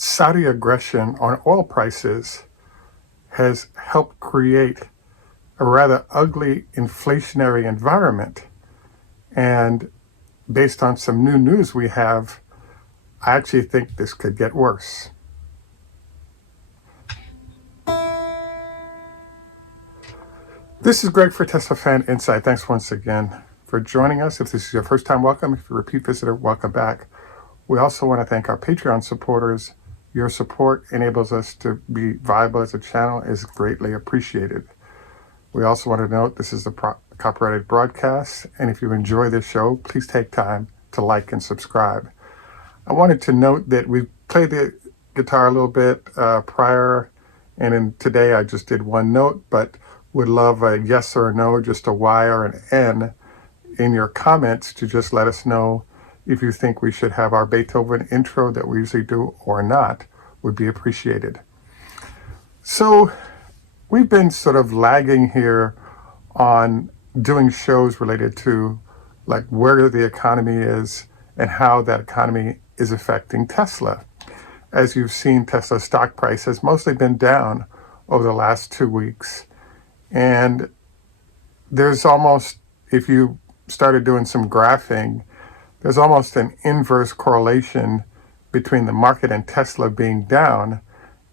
Saudi aggression on oil prices has helped create a rather ugly inflationary environment. And based on some new news we have, I actually think this could get worse. This is Greg for Teslafaninsight. Thanks once again for joining us. If this is your first time, welcome. If you're a repeat visitor, welcome back. We also want to thank our Patreon supporters. Your support enables us to be viable as a channel, is greatly appreciated. We also want to note this is a copyrighted broadcast, and if you enjoy this show, please take time to like and subscribe. I wanted to note that we played the guitar a little bit prior, and today I just did one note, but would love a yes or a no, just a Y or an N in your comments to just let us know if you think we should have our Beethoven intro that we usually do or not, would be appreciated. So we've been sort of lagging here on doing shows related to like where the economy is and how that economy is affecting Tesla. As you've seen, Tesla's stock price has mostly been down over the last 2 weeks. And there's almost, if you started doing some graphing, there's almost an inverse correlation between the market and Tesla being down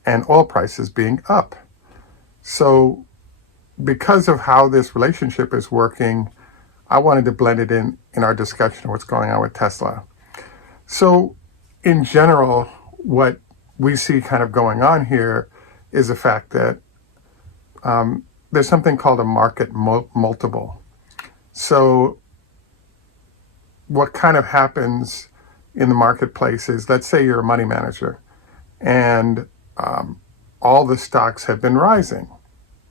and oil prices being up. So because of how this relationship is working, I wanted to blend it in our discussion of what's going on with Tesla. So in general, what we see kind of going on here is the fact that there's something called a market multiple. So what kind of happens in the marketplace is, let's say you're a money manager and all the stocks have been rising.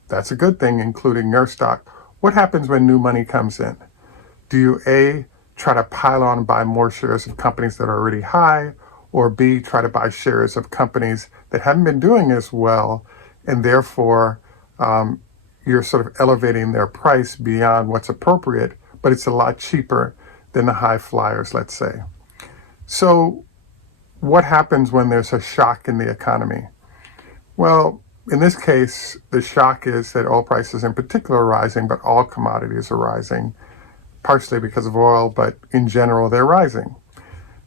That's a good thing, including your stock. What happens when new money comes in? Do you A, try to pile on and buy more shares of companies that are already high, or B, try to buy shares of companies that haven't been doing as well, and therefore you're sort of elevating their price beyond what's appropriate, but it's a lot cheaper than the high flyers, let's say. So what happens when there's a shock in the economy? Well, in this case, the shock is that oil prices in particular are rising, but all commodities are rising, partially because of oil, but in general, they're rising.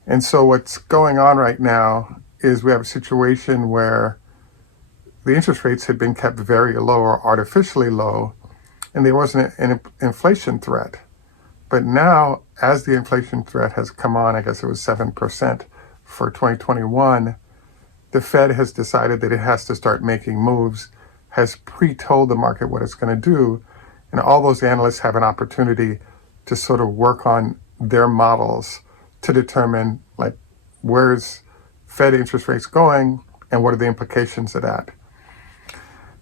And so what's going on right now is we have a situation where the interest rates had been kept very low or artificially low, and there wasn't an inflation threat. But now, as the inflation threat has come on, I guess it was 7% for 2021, the Fed has decided that it has to start making moves, has pre-told the market what it's going to do, and all those analysts have an opportunity to sort of work on their models to determine, like, where's Fed interest rates going and what are the implications of that.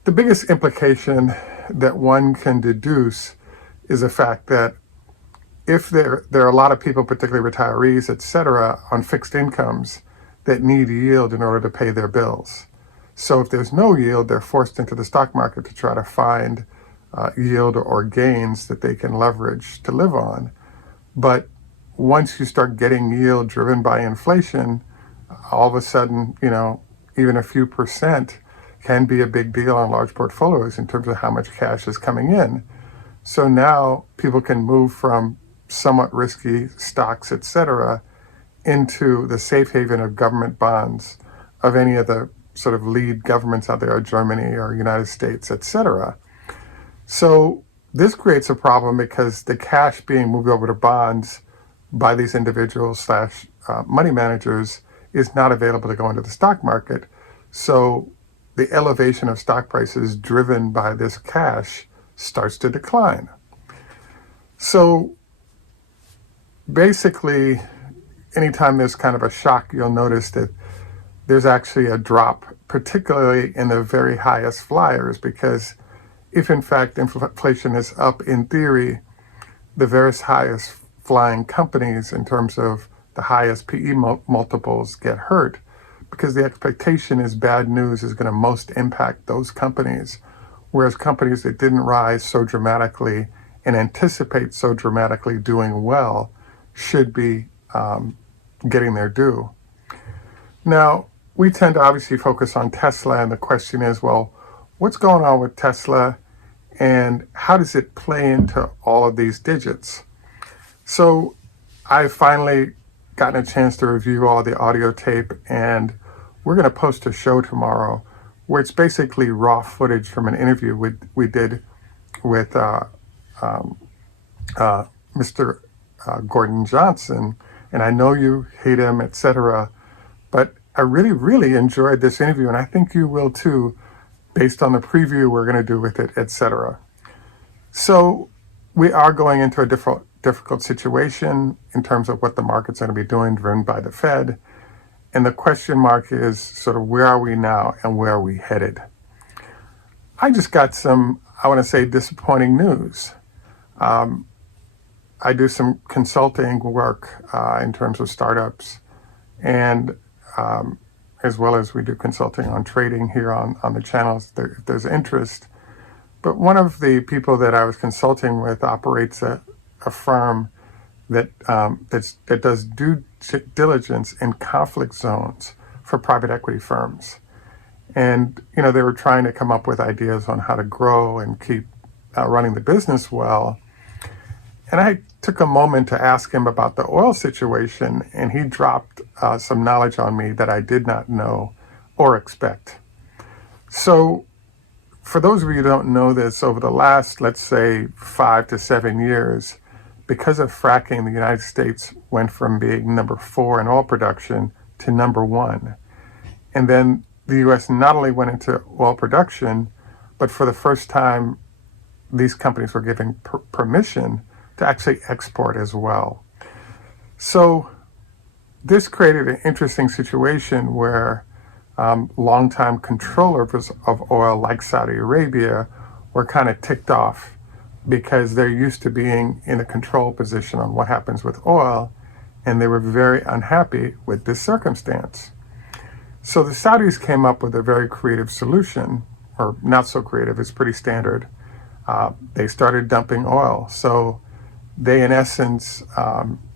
The biggest implication that one can deduce is the fact that if there are a lot of people, particularly retirees, et cetera, on fixed incomes that need yield in order to pay their bills. So if there's no yield, they're forced into the stock market to try to find yield or gains that they can leverage to live on. But once you start getting yield driven by inflation, all of a sudden, even a few percent can be a big deal on large portfolios in terms of how much cash is coming in. So now people can move from somewhat risky stocks, et cetera, into the safe haven of government bonds of any of the sort of lead governments out there, Germany or United States, et cetera. So this creates a problem because the cash being moved over to bonds by these individuals / money managers is not available to go into the stock market. So the elevation of stock prices driven by this cash starts to decline. So basically, anytime there's kind of a shock, you'll notice that there's actually a drop, particularly in the very highest flyers, because if in fact inflation is up, in theory, the various highest flying companies in terms of the highest PE multiples get hurt, because the expectation is bad news is going to most impact those companies, whereas companies that didn't rise so dramatically and anticipate so dramatically doing well should be getting their due. Now, we tend to obviously focus on Tesla, and the question is, well, what's going on with Tesla and how does it play into all of these digits? So I finally gotten a chance to review all the audio tape, and we're going to post a show tomorrow where it's basically raw footage from an interview we did with Mr. Gordon Johnson. And I know you hate him, etc. But I really, really enjoyed this interview, and I think you will too, based on the preview we're going to do with it, etc. So we are going into a difficult situation in terms of what the market's going to be doing, driven by the Fed. And the question mark is sort of where are we now and where are we headed? I just got some, I want to say, disappointing news. I do some consulting work in terms of startups, and as well as we do consulting on trading here on the channels if there's interest. But one of the people that I was consulting with operates a firm that does due diligence in conflict zones for private equity firms. And, they were trying to come up with ideas on how to grow and keep running the business well. And I took a moment to ask him about the oil situation, and he dropped some knowledge on me that I did not know or expect. So for those of you who don't know this, over the last, let's say, 5 to 7 years, because of fracking, the United States went from being number 4 in oil production to number 1. And then the U.S. not only went into oil production, but for the first time, these companies were given permission to actually export as well. So this created an interesting situation where longtime controllers of oil, like Saudi Arabia, were kind of ticked off because they're used to being in a control position on what happens with oil, and they were very unhappy with this circumstance. So the Saudis came up with a very creative solution, or not so creative, it's pretty standard. They started dumping oil. So they, in essence,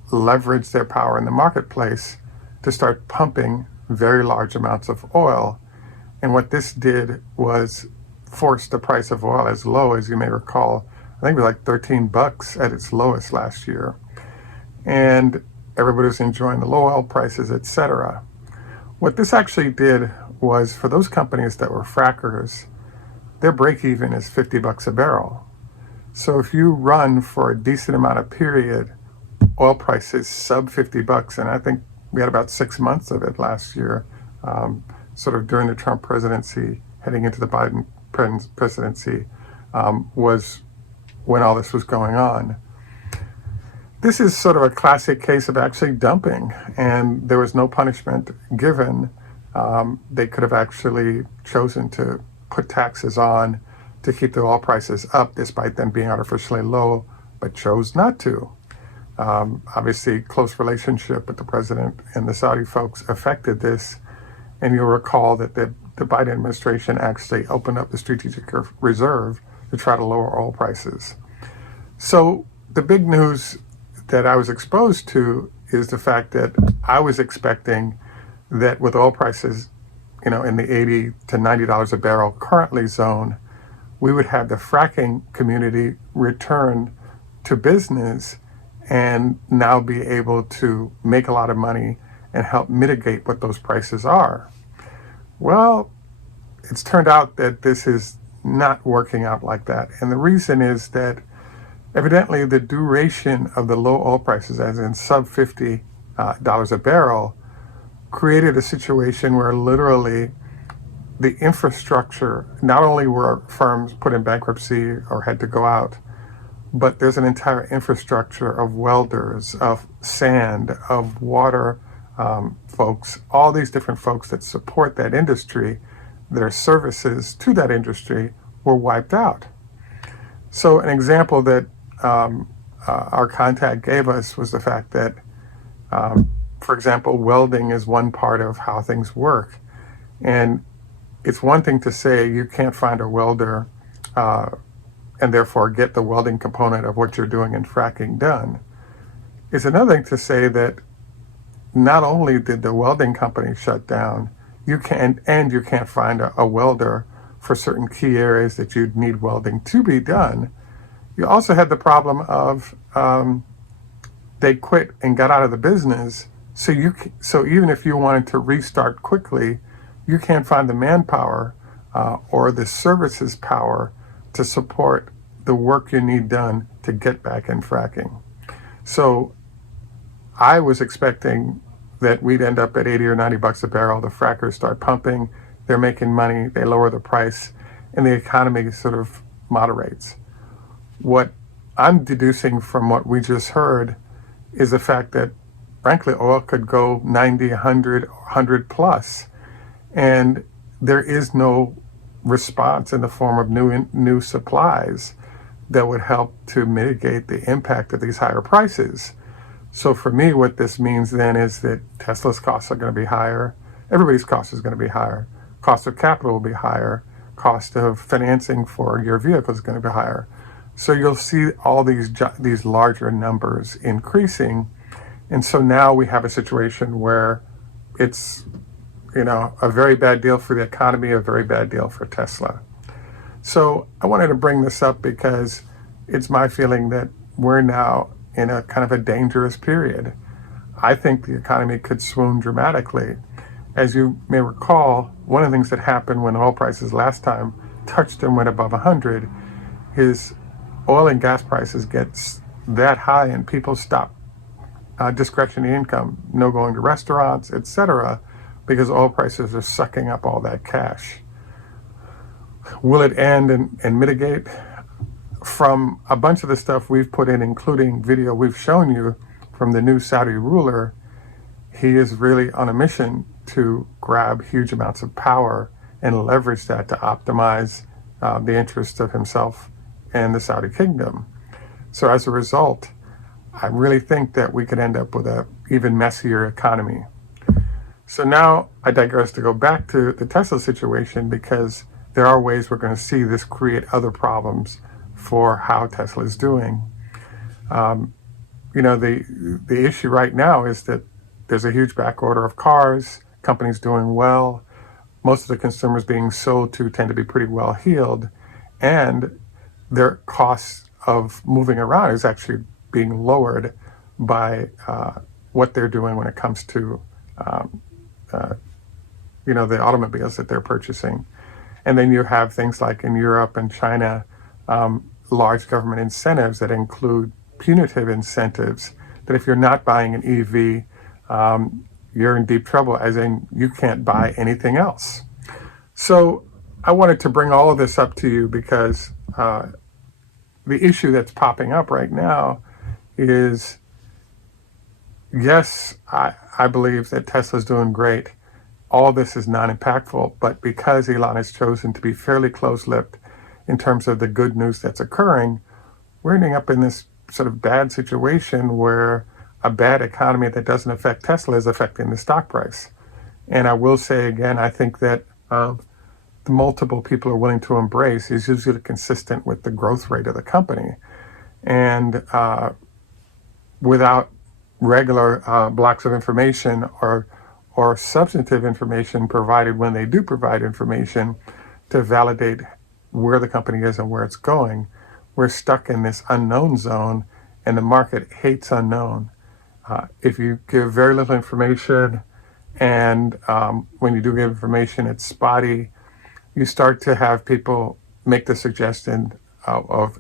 leveraged their power in the marketplace to start pumping very large amounts of oil. And what this did was force the price of oil as low as you may recall. I think it was like $13 at its lowest last year. And everybody was enjoying the low oil prices, etc. What this actually did was, for those companies that were frackers, their break even is $50 a barrel. So if you run for a decent amount of period, oil prices sub $50, and I think we had about 6 months of it last year, sort of during the Trump presidency, heading into the Biden presidency, was when all this was going on. This is sort of a classic case of actually dumping, and there was no punishment given. They could have actually chosen to put taxes on to keep the oil prices up despite them being artificially low, but chose not to. Obviously, close relationship with the president and the Saudi folks affected this, and you'll recall that the Biden administration actually opened up the strategic reserve to try to lower oil prices. So the big news that I was exposed to is the fact that I was expecting that with oil prices, in the $80 to $90 a barrel currently zone, we would have the fracking community return to business and now be able to make a lot of money and help mitigate what those prices are. Well, it's turned out that this is not working out like that. And the reason is that evidently the duration of the low oil prices, as in sub $50 a barrel, created a situation where literally the infrastructure, not only were firms put in bankruptcy or had to go out, but there's an entire infrastructure of welders, of sand, of water folks, all these different folks that support that industry, their services to that industry were wiped out. So an example that our contact gave us was the fact that, for example, welding is one part of how things work. And it's one thing to say you can't find a welder and therefore get the welding component of what you're doing in fracking done. It's another thing to say that not only did the welding company shut down, you can't find a welder for certain key areas that you'd need welding to be done. You also had the problem of they quit and got out of the business. So even if you wanted to restart quickly, you can't find the manpower or the services power to support the work you need done to get back in fracking. So I was expecting that we'd end up at 80 or 90 bucks a barrel. The frackers start pumping, they're making money, they lower the price, and the economy sort of moderates. What I'm deducing from what we just heard is the fact that, frankly, oil could go 90, 100, 100 plus, and there is no response in the form of new supplies that would help to mitigate the impact of these higher prices. So for me, what this means then is that Tesla's costs are going to be higher. Everybody's cost is going to be higher. Cost of capital will be higher. Cost of financing for your vehicle is going to be higher. So you'll see all these larger numbers increasing. And so now we have a situation where it's, a very bad deal for the economy, a very bad deal for Tesla. So I wanted to bring this up because it's my feeling that we're now in a kind of a dangerous period. I think the economy could swoon dramatically. As you may recall, one of the things that happened when oil prices last time touched and went above 100 is oil and gas prices get that high and people stop discretionary income, no going to restaurants, etc., because oil prices are sucking up all that cash. Will it end and mitigate? From a bunch of the stuff we've put in, including video we've shown you from the new Saudi ruler, he is really on a mission to grab huge amounts of power and leverage that to optimize the interests of himself and the Saudi kingdom. So as a result, I really think that we could end up with an even messier economy. So now I digress to go back to the Tesla situation, because there are ways we're going to see this create other problems for how Tesla is doing. The issue right now is that there's a huge back order of cars, companies doing well, most of the consumers being sold to tend to be pretty well heeled, and their costs of moving around is actually being lowered by what they're doing when it comes to the automobiles that they're purchasing. And then you have things like in Europe and China, large government incentives that include punitive incentives, that if you're not buying an EV, you're in deep trouble, as in you can't buy anything else. So I wanted to bring all of this up to you because the issue that's popping up right now is, yes, I believe that Tesla's doing great. All this is non-impactful, but because Elon has chosen to be fairly close-lipped in terms of the good news that's occurring, we're ending up in this sort of bad situation where a bad economy that doesn't affect Tesla is affecting the stock price. And I will say again, I think that the multiple people are willing to embrace is usually consistent with the growth rate of the company. And without regular blocks of information or substantive information provided when they do provide information to validate where the company is and where it's going, we're stuck in this unknown zone, and the market hates unknown. If you give very little information, and when you do give information, it's spotty, you start to have people make the suggestion of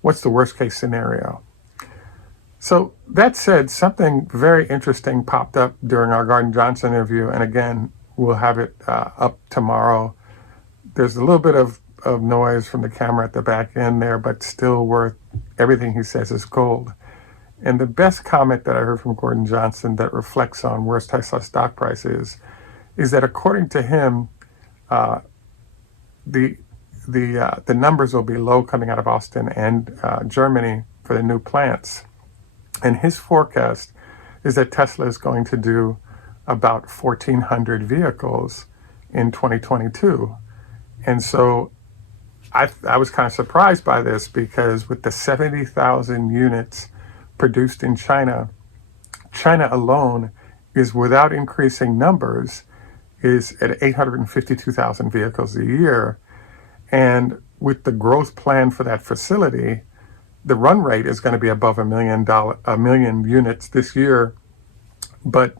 what's the worst case scenario? So that said, something very interesting popped up during our Gordon Johnson interview, and again, we'll have it up tomorrow. There's a little bit of noise from the camera at the back end there, but still worth everything he says is gold. And the best comment that I heard from Gordon Johnson that reflects on where Tesla stock price is that according to him, the numbers will be low coming out of Austin and Germany for the new plants. And his forecast is that Tesla is going to do about 1,400 vehicles in 2022. And so I was kind of surprised by this, because with the 70,000 units produced in China, China alone is, without increasing numbers, is at 852,000 vehicles a year. And with the growth plan for that facility, the run rate is going to be above a million units this year. But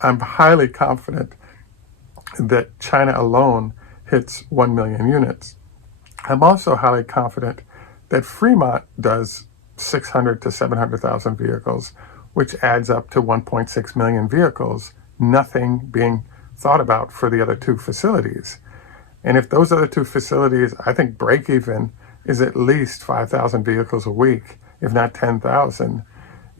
I'm highly confident that China alone hits 1 million units. I'm also highly confident that Fremont does 600 to 700,000 vehicles, which adds up to 1.6 million vehicles, nothing being thought about for the other two facilities. And if those other two facilities, I think break even is at least 5,000 vehicles a week, if not 10,000.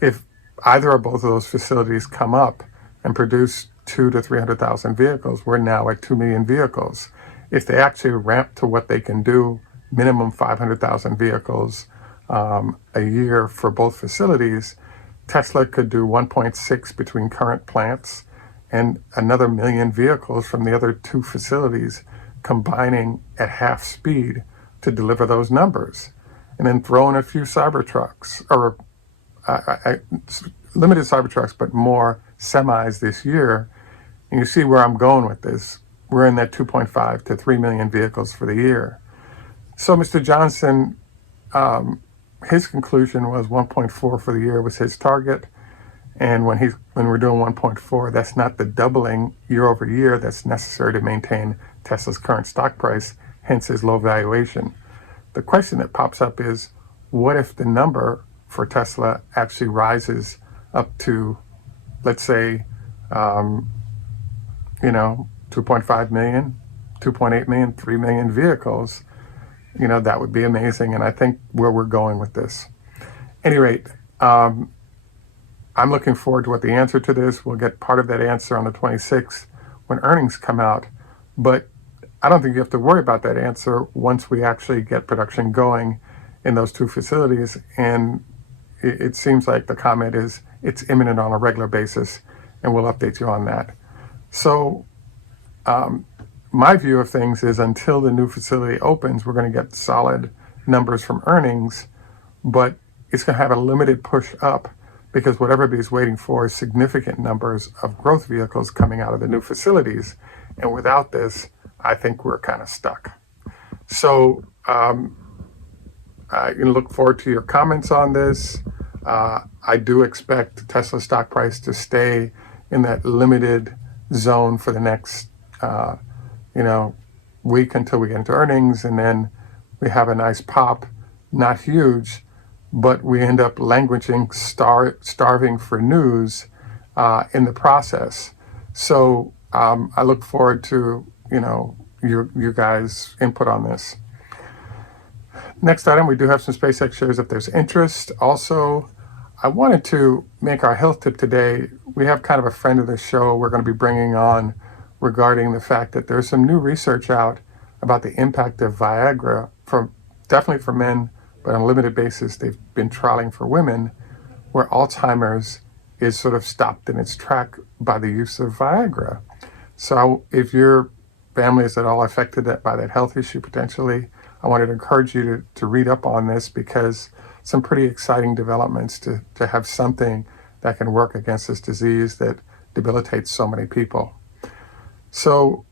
If either or both of those facilities come up and produce 200,000 to 300,000 vehicles, we're now at 2 million vehicles. If they actually ramp to what they can do, minimum 500,000 vehicles a year for both facilities, Tesla could do 1.6 between current plants and another million vehicles from the other two facilities combining at half speed to deliver those numbers. And then throw in a few Cybertrucks, or limited Cybertrucks, but more semis this year. And you see where I'm going with this. We're in that 2.5 to 3 million vehicles for the year. So Mr. Johnson, his conclusion was 1.4 for the year was his target. And when we're doing 1.4, that's not the doubling year over year that's necessary to maintain Tesla's current stock price, hence his low valuation. The question that pops up is, what if the number for Tesla actually rises up to, let's say, 2.5 million, 2.8 million, 3 million vehicles? That would be amazing. And I think where we're going with this. At any rate, I'm looking forward to what the answer to this. We'll get part of that answer on the 26th when earnings come out. But I don't think you have to worry about that answer once we actually get production going in those two facilities. And it seems like the comment is it's imminent on a regular basis, and we'll update you on that. So my view of things is until the new facility opens, we're going to get solid numbers from earnings, but it's going to have a limited push up because what everybody's waiting for is significant numbers of growth vehicles coming out of the new facilities. And without this, I think we're kind of stuck. So I look forward to your comments on this. I do expect Tesla stock price to stay in that limited zone for the next week until we get into earnings, and then we have a nice pop, not huge, but we end up languishing, starving for news in the process. So I look forward to your guys' input on this. Next item, we do have some SpaceX shares if there's interest. Also, I wanted to make our health tip today. We have kind of a friend of the show we're going to be bringing on regarding the fact that there's some new research out about the impact of Viagra, definitely for men, but on a limited basis, they've been trialing for women, where Alzheimer's is sort of stopped in its track by the use of Viagra. So if your family is at all affected by that health issue potentially, I wanted to encourage you to read up on this, because some pretty exciting developments to have something that can work against this disease that debilitates so many people. So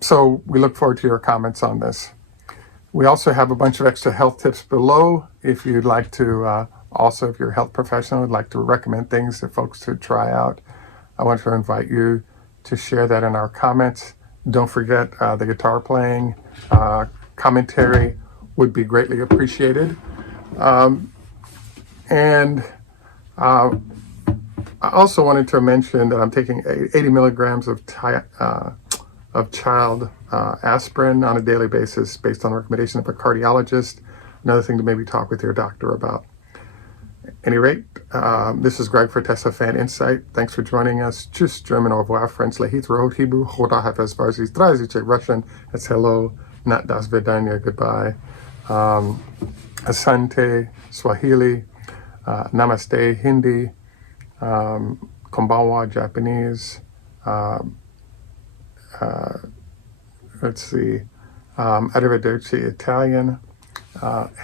so we look forward to your comments on this. We also have a bunch of extra health tips below. If you'd like to, also if you're a health professional, would like to recommend things that folks to try out, I want to invite you to share that in our comments. Don't forget the guitar playing, commentary would be greatly appreciated. And I also wanted to mention that I'm taking 80 milligrams of child aspirin on a daily basis based on the recommendation of a cardiologist. Another thing to maybe talk with your doctor about. At any rate, this is Greg for Teslafaninsight. Thanks for joining us. Tschüss, German, au revoir, French, Lehit, Rohot, Hebrew, Choda, Hafez, Farsi, Drazice, Russian, that's hello, not das Vedanya, goodbye. Asante, Swahili, Namaste, Hindi, Konbanwa, Japanese, let's see, Arrivederci, Italian,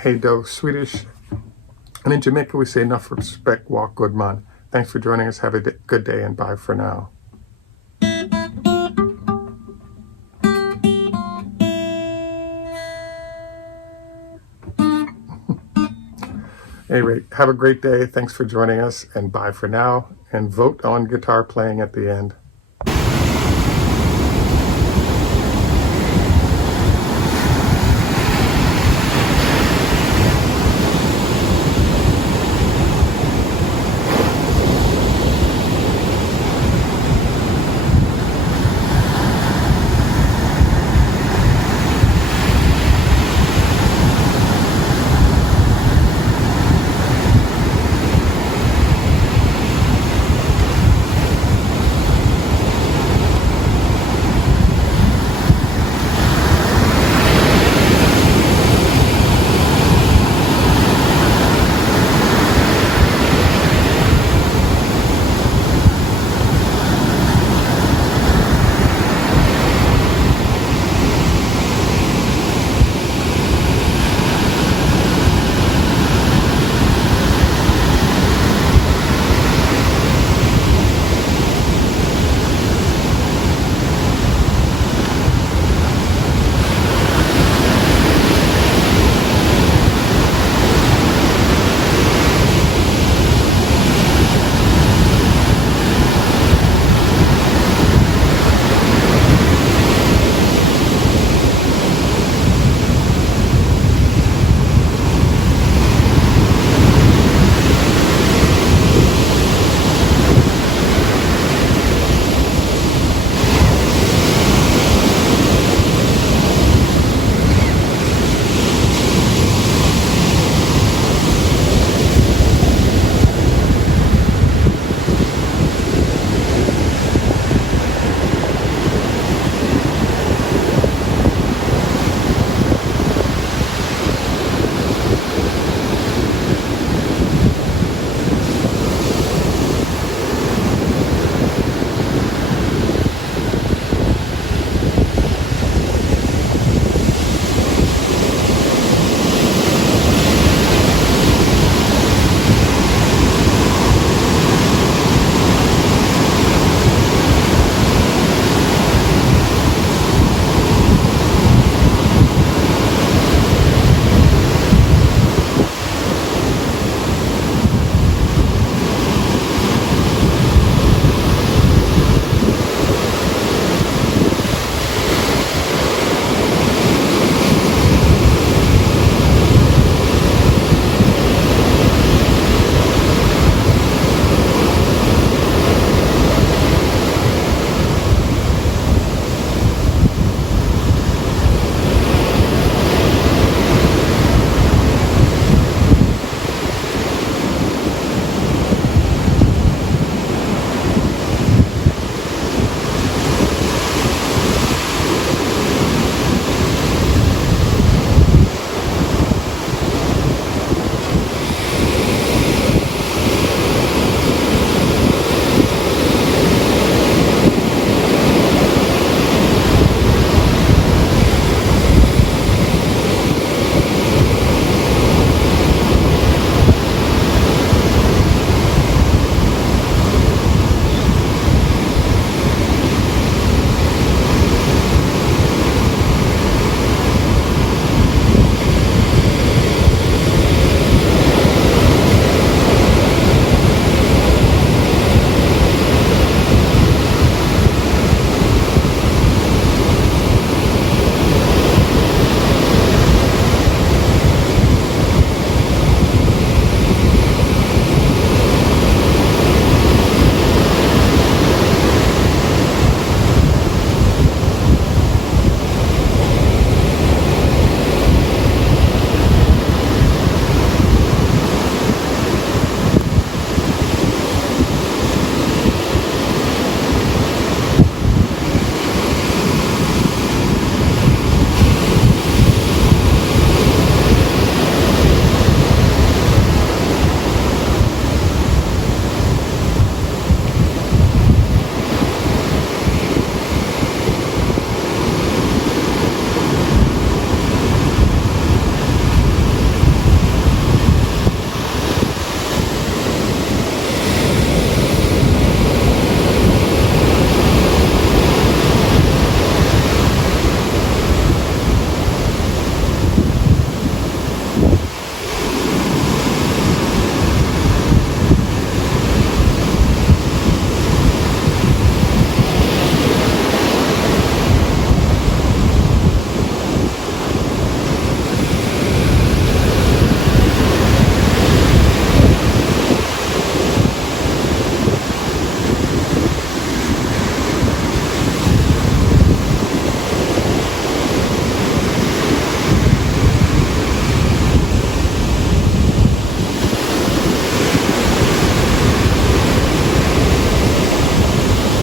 Hey Do, Swedish, and in Jamaica we say enough respect, walk good man. Thanks for joining us. Have a good day and bye for now. Anyway, have a great day. Thanks for joining us, and bye for now. And vote on guitar playing at the end.